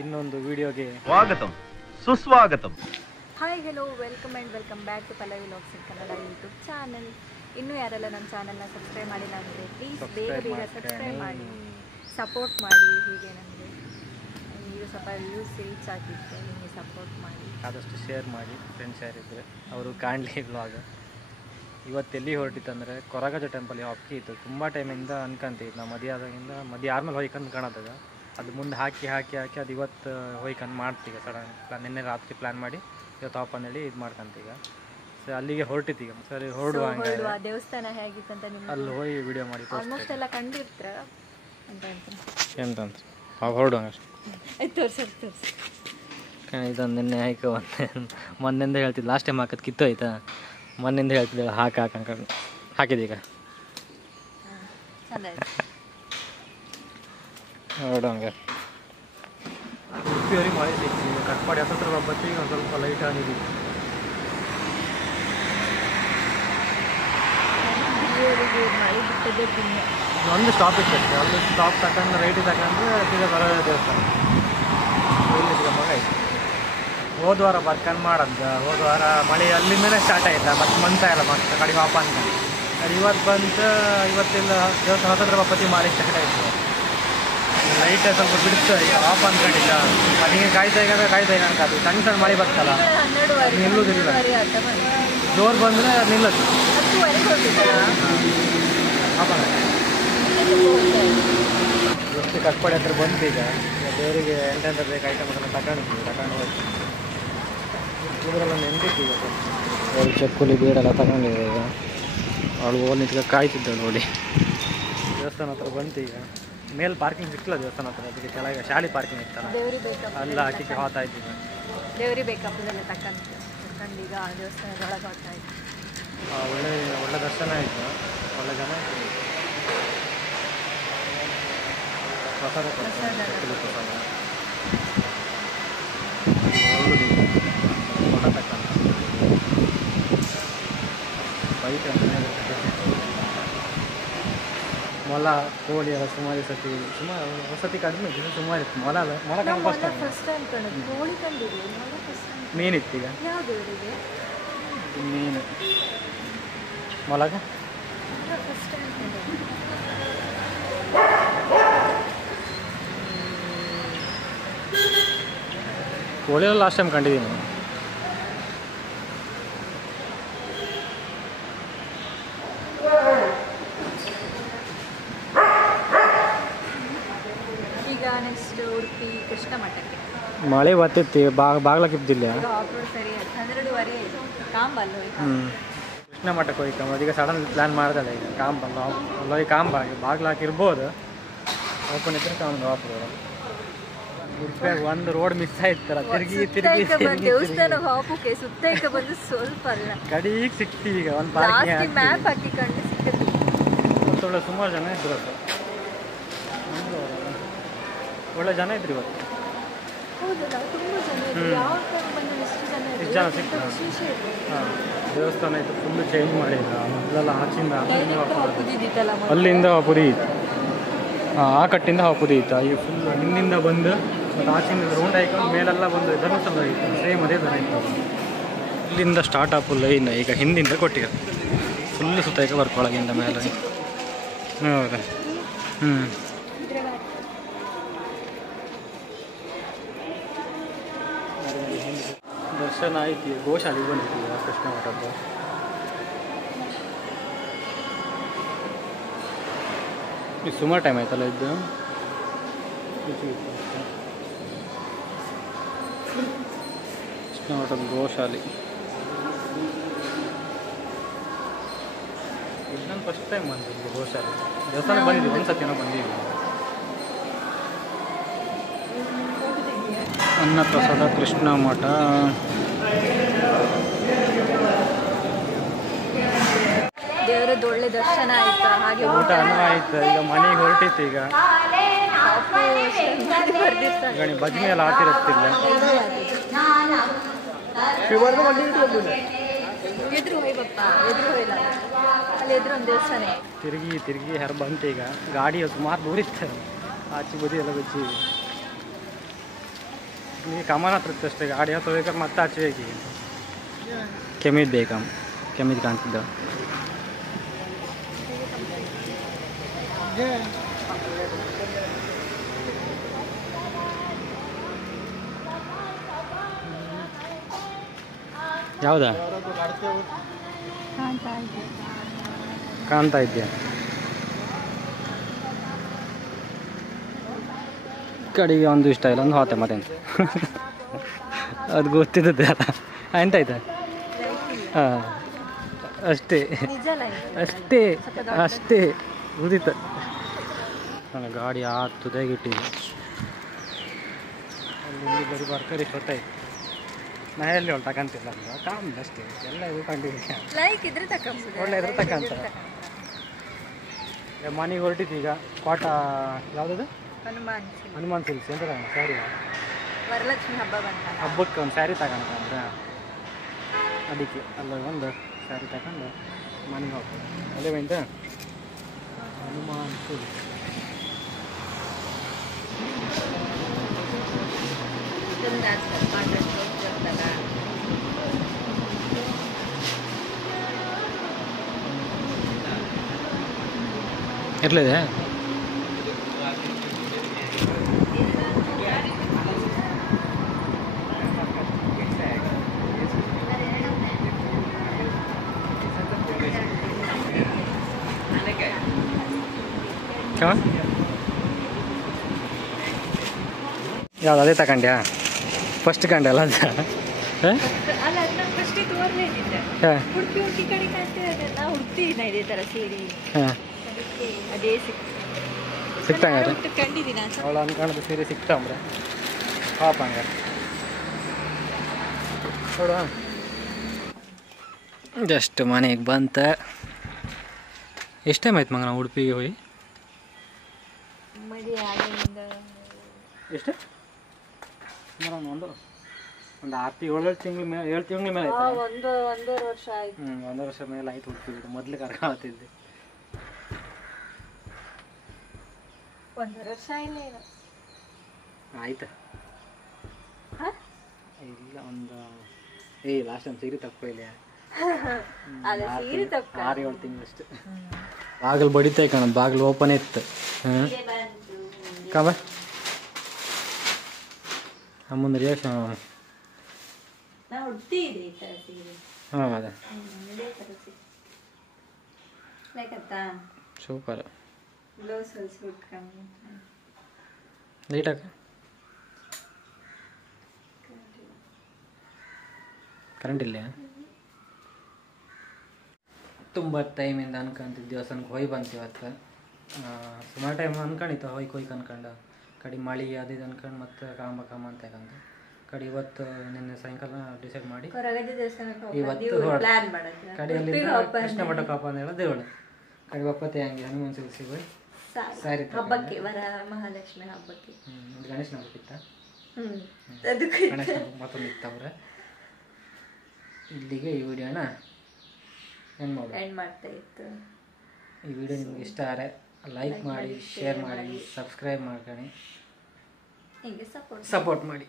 ಇನ್ನೊಂದು ವಿಡಿಯೋಗೆ ಸ್ವಾಗತಂ ಸುಸ್ವಾಗತಂ. Hi hello welcome back to Pallavi vlogs in Kannada YouTube channel. ಇನ್ನೂ ಯಾರೆಲ್ಲ ನಮ್ಮ ಚಾನಲ್ನ ಸಬ್ಸ್ಕ್ರೈಬ್ ಮಾಡಿಲ್ಲ ಅಂದರೆ ಪ್ಲೀಸ್ ಬೇಗ ಸಬ್ಸ್ಕ್ರೈಬ್ ಮಾಡಿ ಸಪೋರ್ಟ್ ಮಾಡಿ. ಹೀಗೆ ನಮಗೆ ನೀವು ಸ್ವಲ್ಪ ವ್ಯೂಸ್ ರೀಚ್ ಆಗಿದ್ದರೆ ನಿಮಗೆ ಸಪೋರ್ಟ್ ಮಾಡಿ, ಆದಷ್ಟು ಶೇರ್ ಮಾಡಿ. ಫ್ರೆಂಡ್ಸ್ ಯಾರಿದ್ದರೆ ಅವರು ಕಾಣಲಿ ವ್ಲಾಗ್. ಇವತ್ತೆಲ್ಲಿ ಹೊರಟಿತ್ತಂದರೆ ಕೊರಗಜ ಟೆಂಪಲ್ ಅಕ್ಕಿ ಇತ್ತು. ತುಂಬ ಟೈಮಿಂದ ಅನ್ಕೊಂತಿದ್ದು ನಾವು ಮದುವೆ ಆದಾಗಿಂದ ಮದುವೆ ಆದ್ಮೇಲೆ ಹೋಯ್ಕಂದು ಕಾಣೋದಾಗ ಅದು ಮುಂದೆ ಹಾಕಿ ಅದು ಇವತ್ತು ಹೋಯ್ಕಂದು ಮಾಡ್ತೀಗ. ಸಡನ್ ಪ್ಲಾನ್ ನಿನ್ನೆ ರಾತ್ರಿ ಪ್ಲ್ಯಾನ್ ಮಾಡಿ ಇವತ್ತು ಆಪ್ ಅಂದೇಳಿ ಇದು ಮಾಡ್ಕೊಂತೀಗ. ಸೊ ಅಲ್ಲಿಗೆ ಹೊರಟಿತ್ತೀಗ. ಸರಿ ಹೊರಡುವ ದೇವಸ್ಥಾನ ಹೇಗಿತ್ತಂತ ನಿಮ್ಗೆ ಅಲ್ಲಿ ಹೋಗಿ ವಿಡಿಯೋ ಮಾಡಿ ಆಲ್ಮೋಸ್ಟ್ ಎಲ್ಲ ಕಂಡಿರ್ತೀರ ಅಂತ ಎಂತಂತ ಅವಾಗ ಹೊರಡುವ ಅಷ್ಟೇ. ತೋರಿಸಿ ಇದೊಂದು ನಿನ್ನೆ ಹಾಕ ಮೊನ್ನೆಂದ ಹೇಳ್ತಿದ್ದು. ಲಾಸ್ಟ್ ಟೈಮ್ ಹಾಕೋದು ಕಿತ್ತು ಆಯ್ತಾ, ಮೊನ್ನೆಂದ ಹೇಳ್ತಿದ್ದೆ ಹಾಕಂಕೊಂಡು ಹಾಕಿದೀಗ ಹೊರಡುವಂಗೆ. ಉಡುಪಿಯವ್ರಿಗೆ ಮಳೆ ಸಿಗ್ತೀವಿ. ಕಟ್ಪಾಡಿ ಹತ್ತಿರ ಬತ್ತಿಗೆ ಒಂದು ಸ್ವಲ್ಪ ಲೈಟ್ ಆಗಿದ್ದೀವಿ. ಮಳೆ ಬಿಟ್ಟದೇ ಪುಣ್ಯ. ಒಂದು ಸ್ಟಾಪ್ ಇತ್ತು, ಒಂದು ಸ್ಟಾಪ್ ತಗೊಂಡು ರೈಟಿಗೆ ತಗೊಂಡ್ರೆ ಸೀದಾ ಬರೋ ದೇವಸ್ಥಾನ ಇಲ್ಲಿ ಮಗ ಆಯ್ತು. ಹೋದ ವಾರ ಬರ್ಕೊಂಡು ಮಾಡದ್ದು. ಹೋದ ವಾರ ಮಳೆ ಅಲ್ಲಿಂದನೇ ಸ್ಟಾರ್ಟ್ ಆಯ್ತಾ, ಮತ್ತೆ ಮಂತ ಇಲ್ಲ ಮತ್ತೆ ಕಡಿಮೆ ವಾಪ ಅಂತ. ಅದು ಇವತ್ತು ಬಂತು. ಇವತ್ತೆಲ್ಲ ದೇವಸ್ಥಾನ ಹತ್ತಿರ ಬಪ್ಪತ್ತಿ ಮಾರಿ ಸ್ಟಾರ್ಟ್ ಆಯಿತು. ಲೈಟ್ ಸ್ವಲ್ಪ ಬಿಡುತ್ತೆ ಈಗ ವಾಪ ಅಂದ್ಕೊಂಡಿದ್ದ. ಅದಕ್ಕೆ ಕಾಯ್ತಾ ಈಗ ಅನ್ಕಾದು. ಸಣ್ಣ ಸಣ್ಣ ಮಳೆ ಬರ್ತಲ್ಲ ನಿಲ್ಲುವುದಿಲ್ಲ. ಜೋರು ಬಂದರೆ ನಿಲ್ಲದು. ಎಷ್ಟು ಕಟ್ಪಾಡಿ ಹತ್ರ ಬಂತು. ಈಗ ದೇವರಿಗೆ ಎಂಟೆಂಟ ಬೇಕು ಐಟಮ್ ಅದನ್ನು ತಗೊಂಡು ಹೋಗಿ ಇದರೆಲ್ಲ ನೆಂದಿತ್ತು. ಅವಳು ಚಕ್ಕುಲಿ ಬೇಡೆಲ್ಲ ತಗೊಂಡಿದೆ. ಈಗ ಅವಳು ಹೋಗಿ ನಿಂತ್ಕೊಂಡು ಕಾಯ್ತಿದ್ದಳು ನೋಡಿ. ದೇವಸ್ಥಾನ ಹತ್ರ ಬಂತು. ಈಗ ಮೇಲೆ ಪಾರ್ಕಿಂಗ್ ಸಿಕ್ಕಿಲ್ಲ ದೇವಸ್ಥಾನ ಹತ್ರ. ಅದಕ್ಕೆ ಕೆಳಗೆ ಶಾಲೆ ಪಾರ್ಕಿಂಗ್ ಇತ್ತಲ್ಲ, ಅಲ್ಲ ಹಾಕಿ ಹೋಗ್ತಾ ಇದ್ದೀವಿ. ದೇವ್ರಿಗೆ ಬೇಕಪ್ಪದೆಲ್ಲ ತಗೊಂಡು ಈಗ ದೇವಸ್ಥಾನದೊಳಗೆ ಹೋಗ್ತಾ ಇದ್ವಿ. ಒಳ್ಳೆ ದರ್ಶನ ಆಯಿತು. ಒಳ್ಳೆ ಜನ ಇತ್ತು. ಪ್ರಸಾದ ಫೋಟೋ ತಗೊಂಡು ಬೈಕ್ ಮೊಲ ಕೋಳಿ ಎಲ್ಲ ಸುಮಾರು ಸತಿ ವಸತಿ ಕಡಿಮೆ ಇತ್ತು. ಸುಮಾರು ಇತ್ತು ಮೊಲ. ಮೊಲ ಮೀನಿತ್ತು. ಈಗ ಮೀನು ಮೊಲಗ ಕೋಳಿ ಲಾಸ್ಟ್ ಟೈಮ್ ಕಂಡಿದ್ದೀನಿ. ಈಗ ನೆಕ್ಸ್ಟ್ ಉಡುಪಿ ಕೃಷ್ಣ ಮಠಕ್ಕೆ ಮಳೆ ಬರ್ತೈತಿ. ಬಾಗ್ಲಕ್ಕಿದ್ದಿಲ್ಲ. ಸರಿ 12:30 ಕಾಂಬಲ್ಲ. ಕೃಷ್ಣ ಮಠಕ್ಕೆ ಹೋಯ್ತು. ಅದೀಗ ಸಡನ್ ಪ್ಲ್ಯಾನ್ ಮಾಡ್ದಲ್ಲ. ಈಗ ಕಾಂಬಲ್ಲ ಅಲ್ಲೋಗಿ ಕಾಂಬ ಬಾಗ್ಲು ಹಾಕಿರ್ಬೋದು. ಓಪನ್ ಇದ್ರೆ ಕಾಂಬ ವಾಪರು ಉಡುಪಿಯಾಗ ಒಂದು ರೋಡ್ ಮಿಸ್ ಆಯ್ತಲ್ಲ. ತಿರುಗಿ ದೇವಸ್ಥಾನ ಹಾಪುಕ್ಕೆ ಸುತ್ತ ಬಂದು ಸ್ವಲ್ಪ ಅಲ್ಲ ಕಡೆಗೆ ಸಿಕ್ತೀವಿ. ಈಗ ಒಂದು ಮ್ಯಾಪ್ ಹಾಕಿಕೊಂಡು ಸಿಕ್ಕಿತ್ತು. ಒಳ್ಳೆ ಸುಮಾರು ಜನ ಇದ್ರು. ಅದು ಒಳ್ಳೆ ಜನ ಇದ್ರು ಇವತ್ತು. ಎಷ್ಟು ಜನ ಸಿಕ್ತು. ಹಾಂ, ದೇವಸ್ಥಾನ ಇತ್ತು ಫುಲ್ಲು ಚೇಂಜ್ ಮಾಡಿಲ್ಲ. ಮೊದಲೆಲ್ಲ ಆಚಿಂದ ಅಲ್ಲಿಂದ ಪುರಿ ಇತ್ತು. ಹಾಂ, ಆ ಕಟ್ಟಿಂದ ಪುರಿ ಇತ್ತು. ಈಗ ಫುಲ್ ಹಿಂದಿಂದ ಬಂದು ಮತ್ತು ಆಚಿಂದ ರೌಂಡ್ ಹಾಕೊಂಡು ಮೇಲೆಲ್ಲ ಬಂದು ಧರ್ಮಸ್ಥಳ ಇತ್ತು. ಸೇಮ್ ಅದೇ ಥರ ಇತ್ತು. ಇಲ್ಲಿಂದ ಸ್ಟಾರ್ಟ್ ಆಪು ಲೈನ್. ಈಗ ಹಿಂದಿಂದ ಕೊಟ್ಟಿಗೆ ಫುಲ್ಲು ಸುತ್ತಾಯ್ಕೆ ಬರ್ಕೊಳಗಿಂದ ಮೇಲೆ. ಹೌದಾ? ದರ್ಶನ ಆಯ್ತು. ಗೋಶಾಲೆಗೆ ಬಂದಿತ್ತು ಕೃಷ್ಣ ಮಠದ್ದು. ಈಗ ಸುಮಾರು ಟೈಮ್ ಆಯ್ತಲ್ಲ ಇದ್ದು. ಕೃಷ್ಣ ಮಠದ ಗೋಶಾಲೆ ಇದು ನಾನು ಫಸ್ಟ್ ಟೈಮ್ ಬಂದಿದ್ದೆ. ಗೋಶಾಲೆ ದೇವಸ್ಥಾನ ಬಂದಿದ್ವಿ ಒಂದು ಸತಿ ಏನೋ ಬಂದಿದ್ವಿ. ಅನ್ನಪ್ರಸಾದ ಕೃಷ್ಣ ಮಠ. ದೇವರದ್ದು ಒಳ್ಳೆ ದರ್ಶನ ಆಯ್ತು. ಹಾಗೆ ಊಟನೂ ಆಯ್ತು. ಈಗ ಮನೆಗೆ ಹೊರಟಿತ್ತು. ಈಗ ಭಜನೆ ಎಲ್ಲ ಆತಿರುತ್ತಿಲ್ಲ. ತಿರುಗಿ ಹರ ಬಂತು. ಈಗ ಗಾಡಿ ಸುಮಾರು ದೂರ ಇತ್ತು. ಆಚೆ ಬದಿ ಎಲ್ಲ ಬಚ್ಚಿ ನೀವು ಕಮನ ಹತ್ರ ಅಷ್ಟೇ ಗಾಡಿ ಹತ್ರ ಬೇಕಾದ್ರೆ ಮತ್ತೆ ಆಚೆ ಹೋಗಿ ಕೆಮ್ಮಿದ್ದು ಬೇಕಮ್ಮ ಕೆಮ್ಮಿದ್ದು ಕಾಣ್ತಿದ್ದ ಯಾವುದಾ ಕಾಣ್ತಾ ಇದೆಯಾ ಕಡೆಗೆ ಒಂದು ಇಷ್ಟ ಇಲ್ಲ ಒಂದು ಹೋತೆ ಮತ್ತೇನು ಅದು ಗೊತ್ತಿದ್ದದೆ ಅಲ್ಲ ಎಂತಾಯ್ತಾ ಹಾಂ ಅಷ್ಟೇ ಅಷ್ಟೇ ಅಷ್ಟೇ ಉದಿತ ನನ್ನ ಗಾಡಿ ತುದಾಗಿಟ್ಟಿದೆ ಅಲ್ಲಿ ಬರೀ ಬರ್ಕರಿ ಹೊತ್ತಾಯ್ತು ನಾ ಎಲ್ಲಿ ಅವಳು ತಗೊಂತಿಲ್ಲ ಅಂದ್ರೆ ಕಾಮ್ ಅಷ್ಟೇ ಎಲ್ಲ ಇದು ಕಂಡಿದ್ದೆ ಲೈಕ್ ಇದ್ರೆ ತಗೊಂಬೋದು ಒಳ್ಳೆ ಇದ್ರೆ ತಗೊಂತ ಮನೆಗೆ ಹೊರಟಿದ್ದೀಗ ಕೋಟ ಯಾವುದದು ಹನುಮಾನ್ ಸಿಲ್ಸ್ ಎಂತ ತಗೋಣ ಸ್ಯಾರಿ ವರಲಕ್ಷ್ಮಿ ಹಬ್ಬ ಬಂತ ಹಬ್ಬಕ್ಕೆ ಒಂದು ಸ್ಯಾರಿ ತಗೊಂತ ಅಂದ್ರೆ ಅದಕ್ಕೆ ಅಲ್ಲ ಒಂದು ಸ್ಯಾರಿ ತಗೊಂಡು ಮನೆಗೆ ಹೋಗ್ತದೆ ಅದೇ ಬಂತ ಹನುಮಾನ್ ಸಿಲ್ಸ್ ಇರಲಿದೆ ಯಾವ್ದು ಅದೇ ತಗೊಂಡ್ಯಾ ಫಸ್ಟ್ ಕಂಡೆ ಅಲ್ಲ ಅದು ಅಲ್ಲ ಅದನ್ನ ಫಸ್ಟೇ ತೋರ್ಲೇನಿದ್ದೆ ಹಾಂ ಉಡುಪಿ ಉಡುಪಿ ಕಡೆ ಕಾಣ್ತಿರೋದು ನಾ ಹುಡ್ತಿದ್ನ ಇದೇ ಥರ ಸೀರೆ ಹಾಂ ಅದಕ್ಕೆ ಅದೇ ಸಿಗ್ತಂಗಾರೆ ಕಂಡಿದ್ದೀನ ಅವಳು ಅನ್ಕೊಂಡ್ರೆ ಸೀರೆ ಸಿಗ್ತಾವ್ರೆ ಪಾಪ ಹಂಗಾರೆ ನೋಡುವ ಜಸ್ಟ್ ಮನೆಗೆ ಬಂತ ಎಷ್ಟು ಟೈಮ್ ಆಯ್ತು ಮಗ ನಾವು ಉಡುಪಿಗೆ ಹೋಗಿ ಮದುವೆ ಆಗಿಂದ ಎಷ್ಟು ಒಂದು 6 ತಿಂಗಳ ಮೇಲೆ 7 ತಿಂಗಳ ಮೇಲೆ ಆಯ್ತು ಒಂದೂವರೆ ವರ್ಷ ಆಯ್ತು 1 ವರ್ಷ ಮೇಲೆ ಆಯ್ತು ಉಡುಪಿ ಬಿಡು ಮೊದಲು ಕರ್ಕೊಳ್ತಿದ್ದೆ 1 ವರ್ಷ ಇಲ್ಲ ಏನು ಆಯ್ತಾ ಇಲ್ಲ ಒಂದು ಲಾಸ್ಟ್ ಒಂದು ಸೀರೆ ತಪ್ಪು ಇಲ್ಲ ಅದೇ ಸೀರೆ ತಪ್ಪ 6-7 ತಿಂಗಳಷ್ಟು ಬಾಗಿಲು ಬಡಿತಾಯಿ ಕಾಣೋದು ಬಾಗಿಲು ಓಪನ್ ಇತ್ತು ಕಾಬ ಅಮ್ಮಂದು ರಿಯಾಕ್ಷನ್ ನಾ ಹುಡ್ತಿದ್ದೆ ಈ ಥರ ಸೀರೆ ಹಾಂ ಅದೇ ಇದೇ ಥರ ಸೀರೆ ಲೇಕತ್ತಾ ಸೂಪರ್ ಬ್ಲೌಸ್ ಹೊಲಿಸ್ಬಿಟ್ಕೊಂಡು ಲೈಟಾಕ ಕರೆಂಟ್ ಇಲ್ಲ ತುಂಬ ಟೈಮಿಂದ ಅನ್ಕೊಂತಿದ್ದು ದೇವಸ್ಥಾನಕ್ಕೆ ಹೋಗಿ ಬಂತು ಇವತ್ತು ಸುಮಾರು ಟೈಮ್ ಅನ್ಕೊಂಡಿತ್ತು ಹೋಯ್ಕೆ ಅನ್ಕೊಂಡು ಕಡೆ ಮಳೆ ಅದು ಇದು ಅನ್ಕೊಂಡು ಮತ್ತೆ ಕಾಂಬ ಅಂತ ಯಾಕಂತ ಕಡೆ ಇವತ್ತು ನಿನ್ನೆ ಸಾಯಂಕಾಲ ಡಿಸೈಡ್ ಮಾಡಿ ಹೊರಗಡೆ ದೇವಸ್ಥಾನಕ್ಕೆ ಇವತ್ತು ಪ್ಲಾನ್ ಮಾಡೋದು ಕಡೆಯಲ್ಲಿಂದ ಕೃಷ್ಣ ಮಠ ಕಾಪ ಅಂತ ಹೇಳೋ ದೇವಳು ಕಡೆ ಬಪ್ಪತ್ತೆ ಹಂಗೆ ಹನುಮಾನ್ ಸಿಲ್ಸಿ ಹೋಗಿ ಸ್ಯಾರಿ ಹಬ್ಬಕ್ಕೆ ವರ ಮಹಾಲಕ್ಷ್ಮಿ ಹಬ್ಬಕ್ಕೆ ಒಂದು ಗಣೇಶನ ಹಬ್ಬಕ್ಕಿತ್ತ ಅದಕ್ಕೆ ಗಣೇಶನ ಹಬ್ಬ ಮತ್ತೊಂದು ಇತ್ತವ್ರೆ ಇಲ್ಲಿಗೆ ಈ ವಿಡಿಯೋನ ಏನು ಮಾಡೋದು ಎಂಡ್ ಮಾಡ್ತಾ ಇತ್ತು ಈ ವಿಡಿಯೋ ನಿಮ್ಗೆ ಇಷ್ಟ ಆದರೆ ಲೈಕ್ ಮಾಡಿ ಶೇರ್ ಮಾಡಿ ಸಬ್ಸ್ಕ್ರೈಬ್ ಮಾಡ್ಕೊಳ್ಳಿ ಹೀಗೆ ಸಪೋರ್ಟ್ ಮಾಡಿ